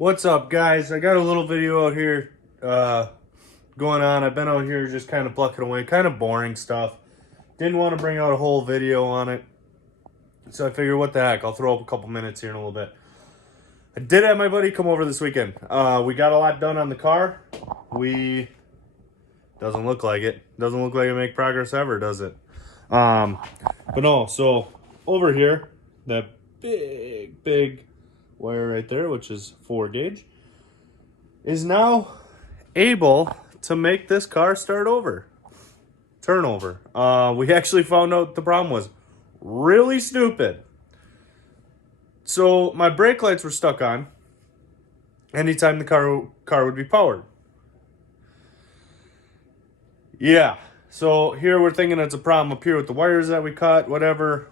What's up, guys? I got a little video out here going on. I've been out here just kind of plucking away, kind of boring stuff. Didn't want to bring out a whole video on it, so I figured, what the heck, I'll throw up a couple minutes here in a little bit. I did have my buddy come over this weekend. We got a lot done on the car. Doesn't look like it. Doesn't look like it make progress ever, does it? But no, so over here, that big wire right there, which is 4 gauge, is now able to make this car turn over. We actually found out the problem was really stupid. So my brake lights were stuck on anytime the car would be powered. Yeah, so here we're thinking it's a problem up here with the wires that we cut, whatever,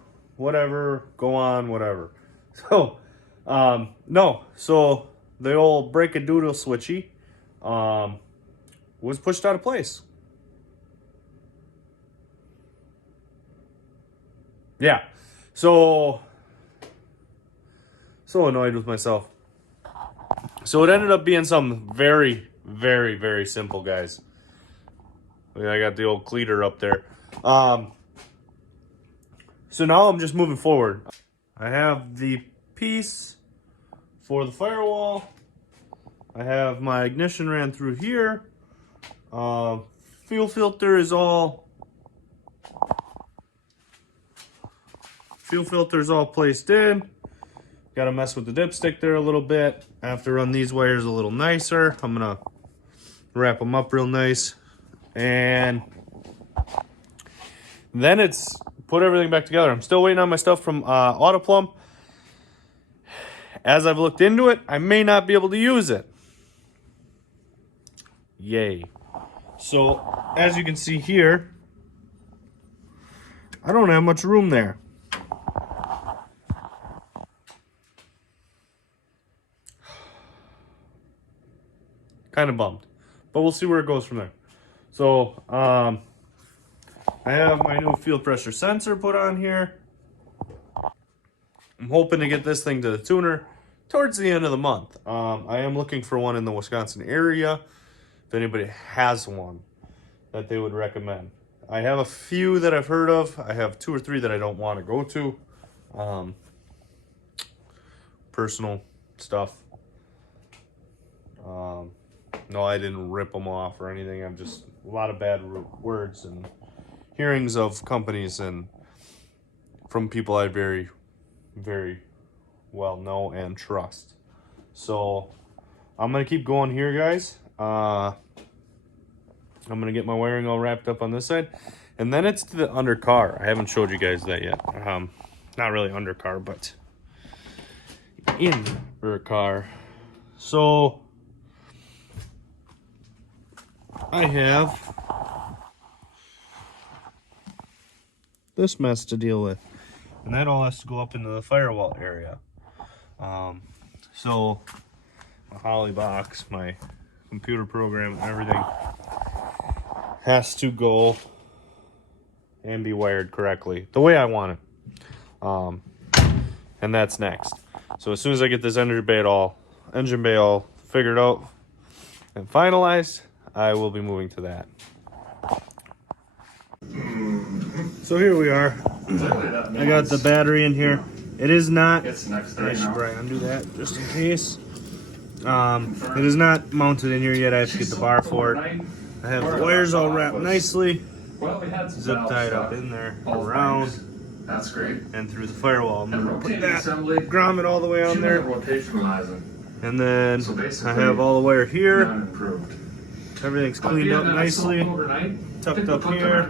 go on, whatever. So no, so the old break-a-doodle switchy was pushed out of place. Yeah, so annoyed with myself. So it ended up being something very, very simple, guys. I got the old cleater up there. So now I'm just moving forward. I have the piece for the firewall. I have my ignition ran through here. Fuel filter is all placed in. Got to mess with the dipstick there a little bit. I have to run these wires a little nicer. I'm gonna wrap them up real nice, and then it's put everything back together. I'm still waiting on my stuff from Autoplumb. As I've looked into it, I may not be able to use it. Yay. So, as you can see here, I don't have much room there. Kind of bummed. But we'll see where it goes from there. So, I have my new field pressure sensor put on here. I'm hoping to get this thing to the tuner towards the end of the month. I am looking for one in the Wisconsin area. If anybody has one that they would recommend. I have a few that I've heard of. I have 2 or 3 that I don't want to go to. Personal stuff. No, I didn't rip them off or anything. I'm just a lot of bad words and hearings of companies and from people I very well know and trust. So I'm gonna keep going here, guys. I'm gonna get my wiring all wrapped up on this side, and then it's to the undercar. I haven't showed you guys that yet. Not really undercar, but in rear car. So I have this mess to deal with, and that all has to go up into the firewall area. So my Holley box, my computer program, everything has to go and be wired correctly the way I want it. And that's next. So as soon as I get this engine bay all figured out and finalized, I will be moving to that. So here we are. I got the battery in here. It is not, I should probably undo that just in case. It is not mounted in here yet. I have to get the bar for it. I have the wires all wrapped nicely, zip tied up in there, around, that's great, and through the firewall. I'm gonna put that grommet all the way on there, and then I have all the wire here. Everything's cleaned up nicely, tucked up here.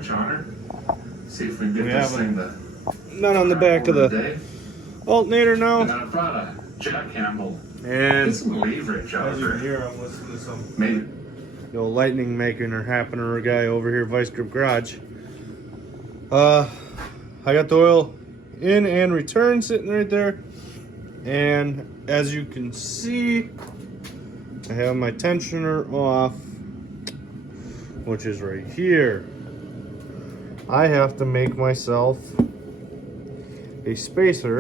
We have none on the back of the alternator now. And as you can hear, I'm listening to some lightning making or happening guy over here, Vice Grip Garage. I got the oil in and return sitting right there. And as you can see, I have my tensioner off, which is right here. I have to make myself a spacer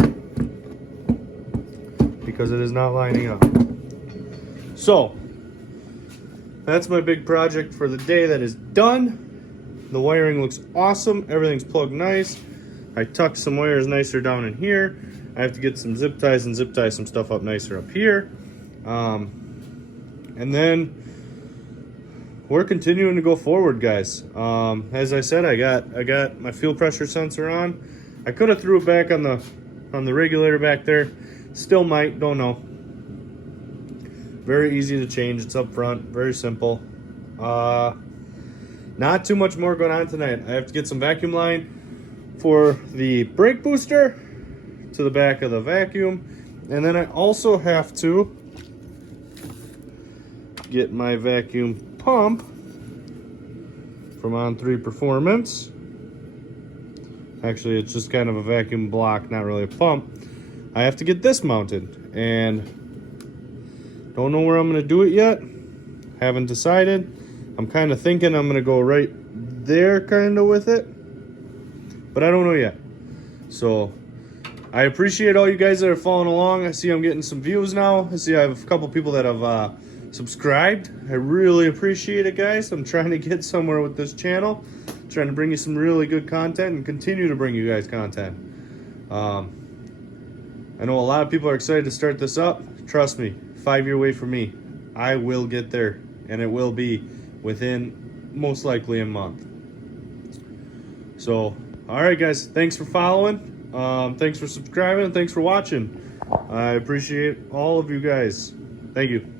because it is not lining up. So that's my big project for the day that is done. The wiring looks awesome. Everything's plugged nice. I tucked some wires nicer down in here. I have to get some zip ties and zip tie some stuff up nicer up here. And then we're continuing to go forward, guys. As I said, I got my fuel pressure sensor on. I could have threw it back on the regulator back there. Still might, don't know. Very easy to change. It's up front, very simple. Not too much more going on tonight. I have to get some vacuum line for the brake booster to the back of the vacuum, and then I also have to get my vacuum pump from On3 Performance. Actually, it's just kind of a vacuum block, not really a pump. I have to get this mounted, and don't know where I'm going to do it yet. Haven't decided. I'm kind of thinking I'm going to go right there kind of with it, but I don't know yet. So I appreciate all you guys that are following along. I see I'm getting some views now. I see I have a couple people that have subscribed. I really appreciate it, guys. I'm trying to get somewhere with this channel. Trying to bring you some really good content and continue to bring you guys content. I know a lot of people are excited to start this up. Trust me, 5-year wait for me. I will get there, and it will be within most likely a month. So, all right, guys. Thanks for following. Thanks for subscribing, and thanks for watching. I appreciate all of you guys. Thank you.